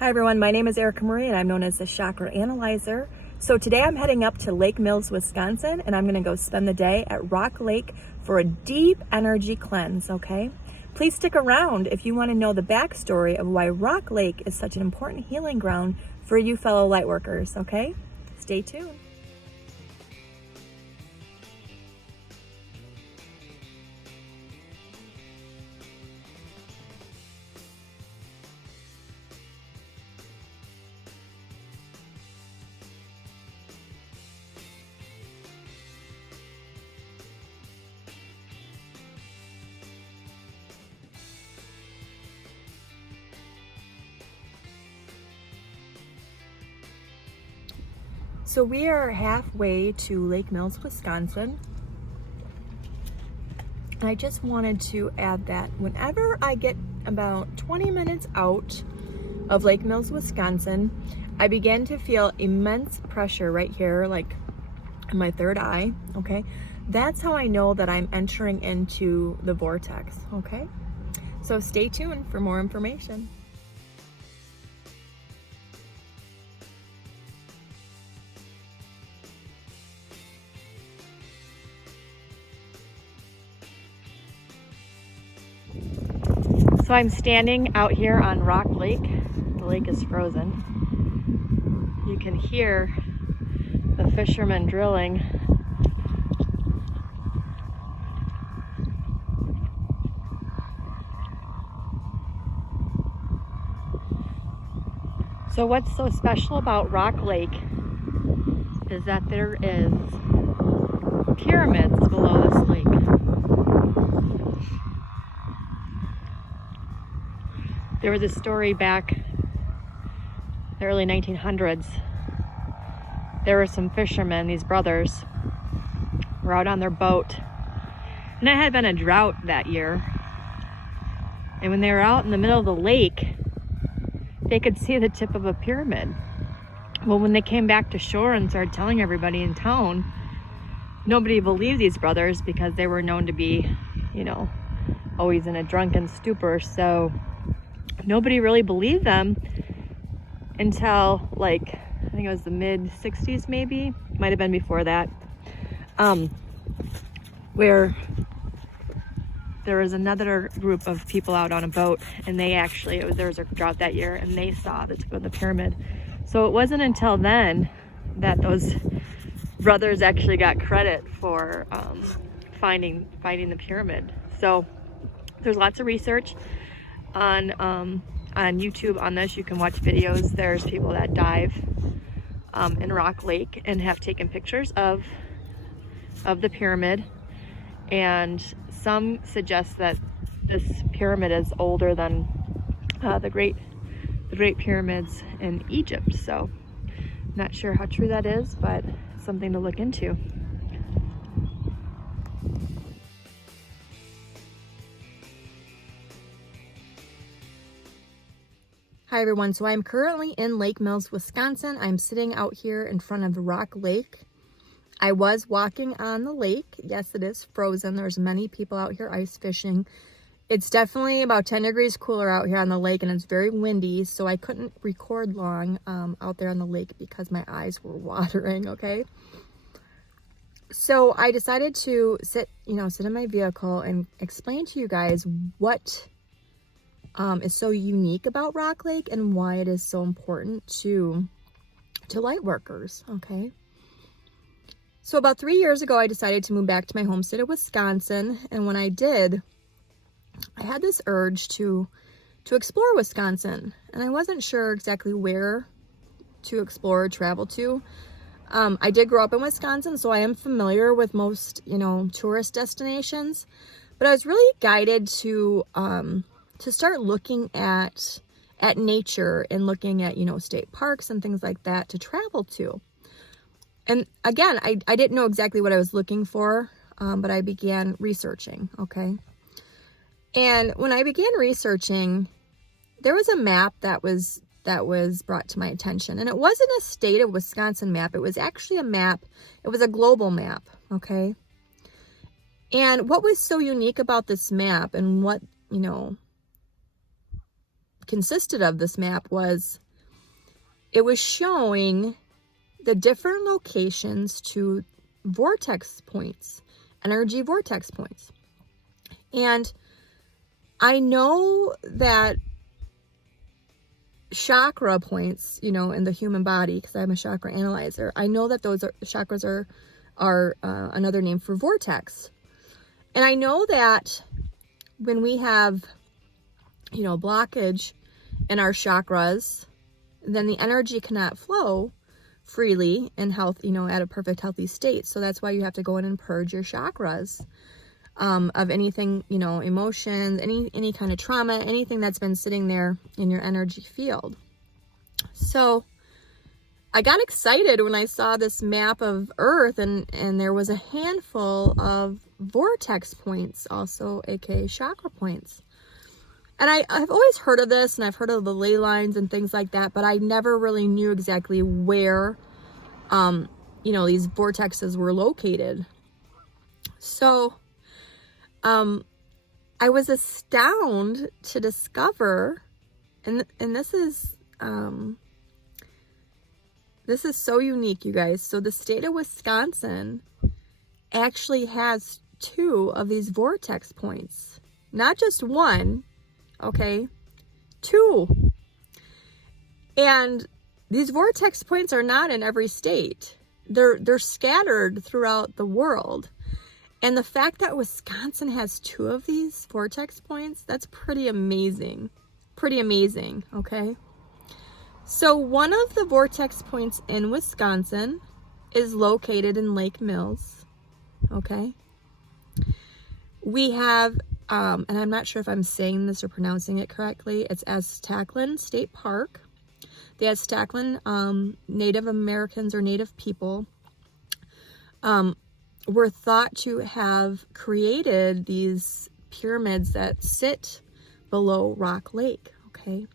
Hi everyone, my name is Erica Marie and I'm known as the Chakra Analyzer. So today I'm heading up to Lake Mills, Wisconsin, and I'm gonna go spend the day at Rock Lake for a deep energy cleanse, okay? Please stick around if you wanna know the backstory of why Rock Lake is such an important healing ground for you fellow Lightworkers, okay? Stay tuned. So we are halfway to Lake Mills, Wisconsin. And I just wanted to add that whenever I get about 20 minutes out of Lake Mills, Wisconsin, I begin to feel immense pressure right here, like in my third eye, okay? That's how I know that I'm entering into the vortex, okay? So stay tuned for more information. So I'm standing out here on Rock Lake. The lake is frozen. You can hear the fishermen drilling. So what's so special about Rock Lake is that there is pyramids below this lake. There was a story back in the early 1900s. There were some fishermen, these brothers, were out on their boat. And it had been a drought that year. And when they were out in the middle of the lake, they could see the tip of a pyramid. Well, when they came back to shore and started telling everybody in town, nobody believed these brothers because they were known to be, always in a drunken stupor. So nobody really believed them until I think it was the mid 60s, maybe, might have been before that, where there was another group of people out on a boat, and there was a drought that year, and they saw the tip of the pyramid. So it wasn't until then that those brothers actually got credit for finding the pyramid. So there's lots of research on YouTube on this. You can watch videos. There's people that dive in Rock Lake and have taken pictures of the pyramid, and some suggest that this pyramid is older than the great pyramids in Egypt. So not sure how true that is, but something to look into. Hi everyone, so I'm currently in Lake Mills, Wisconsin. I'm sitting out here in front of Rock Lake. I was walking on the lake. Yes, it is frozen. There's many people out here ice fishing. It's definitely about 10 degrees cooler out here on the lake, and it's very windy, so I couldn't record long out there on the lake because my eyes were watering, okay? So I decided to sit in my vehicle and explain to you guys what is so unique about Rock Lake and why it is so important to Lightworkers, okay? So about 3 years ago, I decided to move back to my home state of Wisconsin, and when I did, I had this urge to explore Wisconsin, and I wasn't sure exactly where to explore or travel to. I did grow up in Wisconsin, so I am familiar with most, tourist destinations, but I was really guided to start looking at nature and looking at, state parks and things like that to travel to. And again, I didn't know exactly what I was looking for, but I began researching, okay? And when I began researching, there was a map that was brought to my attention. And it wasn't a state of Wisconsin map. It was actually a map. It was a global map, okay? And what was so unique about this map and what, consisted of this map was it was showing the different locations to vortex points, energy vortex points. And I know that chakra points, you know, in the human body, because I'm a chakra analyzer, I know that those chakras are another name for vortex. And I know that when we have, you know, blockage in our chakras, then the energy cannot flow freely and health, you know, at a perfect healthy state. So that's why you have to go in and purge your chakras of anything, you know, emotions, any kind of trauma, anything that's been sitting there in your energy field. So I got excited when I saw this map of Earth, and there was a handful of vortex points, also aka chakra points. And I've always heard of this, and I've heard of the ley lines and things like that, but I never really knew exactly where, you know, these vortexes were located. So, I was astounded to discover, and this is so unique, you guys. So the state of Wisconsin actually has 2 of these vortex points, not just 1. Okay, 2. And these vortex points are not in every state. They're scattered throughout the world. And the fact that Wisconsin has 2 of these vortex points, that's pretty amazing. Pretty amazing, okay? So one of the vortex points in Wisconsin is located in Lake Mills, okay? We have, and I'm not sure if I'm saying this or pronouncing it correctly, it's Aztalan State Park. The Aztalan Native Americans or Native people were thought to have created these pyramids that sit below Rock Lake, okay?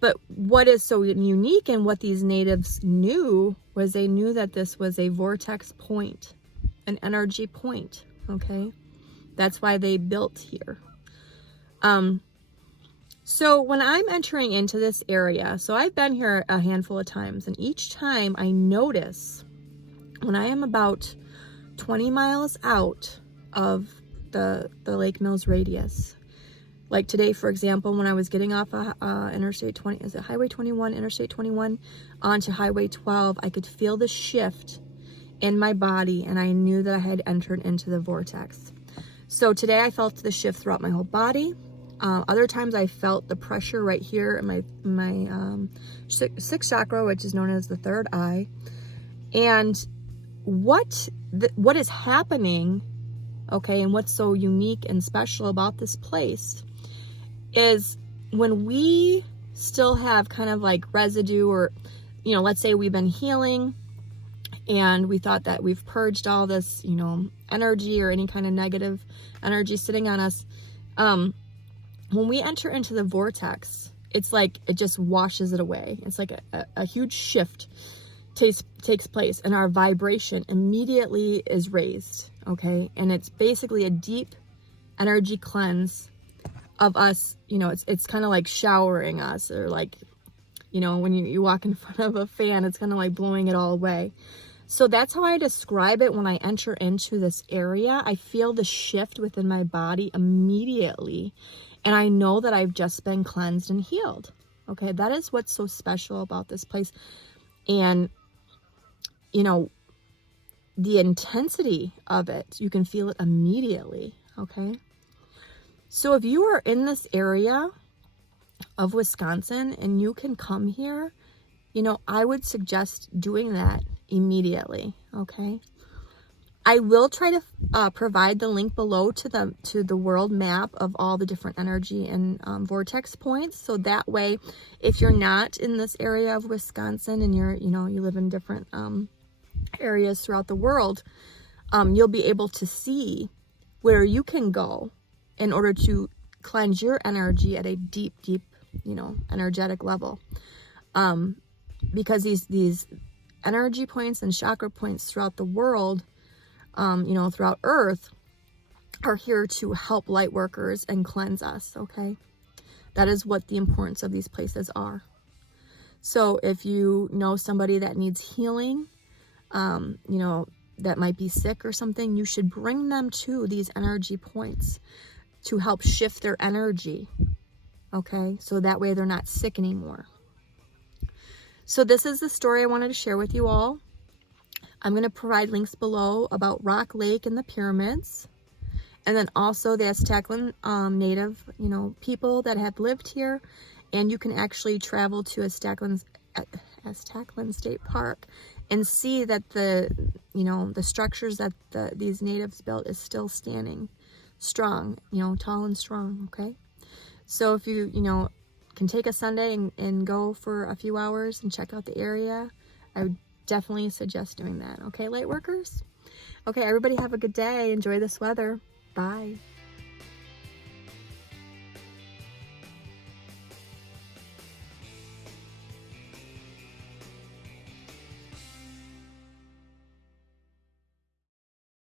But what is so unique and what these natives knew was they knew that this was a vortex point, an energy point, okay? That's why they built here. So when I'm entering into this area, so I've been here a handful of times, and each time I notice when I am about 20 miles out of the Lake Mills radius. Like today, for example, when I was getting off Interstate 20, is it Highway 21, Interstate 21, onto Highway 12, I could feel the shift in my body, and I knew that I had entered into the vortex. So today I felt the shift throughout my whole body. Other times I felt the pressure right here in my sixth chakra, which is known as the third eye. And what is happening, okay, and what's so unique and special about this place is when we still have kind of like residue, or, you know, let's say we've been healing and we thought that we've purged all this, you know, energy or any kind of negative energy sitting on us. When we enter into the vortex, it's like it just washes it away. It's like a huge shift takes place, and our vibration immediately is raised, okay? And it's basically a deep energy cleanse of us. You know, it's kind of like showering us, or like, you know, when you walk in front of a fan, it's kind of like blowing it all away. So that's how I describe it. When I enter into this area, I feel the shift within my body immediately, and I know that I've just been cleansed and healed. Okay, that is what's so special about this place. And you know, the intensity of it, you can feel it immediately, okay? So if you are in this area of Wisconsin and you can come here, you know, I would suggest doing that immediately, okay? I will try to provide the link below to the world map of all the different energy and vortex points. So that way, if you're not in this area of Wisconsin and you live in different areas throughout the world, you'll be able to see where you can go in order to cleanse your energy at a deep, you know, energetic level. Because these energy points and chakra points throughout the world, you know, throughout Earth, are here to help light workers and cleanse us, okay? That is what the importance of these places are. So if you know somebody that needs healing, you know, that might be sick or something, you should bring them to these energy points to help shift their energy. Okay, so that way they're not sick anymore. So this is the story I wanted to share with you all. I'm going to provide links below about Rock Lake and the pyramids, and then also the Aztalan native, you know, people that have lived here. And you can actually travel to Aztalan State Park and see that the, you know, the structures that these natives built is still standing strong, you know, tall and strong. Okay, so if you know, can take a Sunday and go for a few hours and check out the area, I would definitely suggest doing that. Okay, Lightworkers? Okay, everybody have a good day. Enjoy this weather. Bye.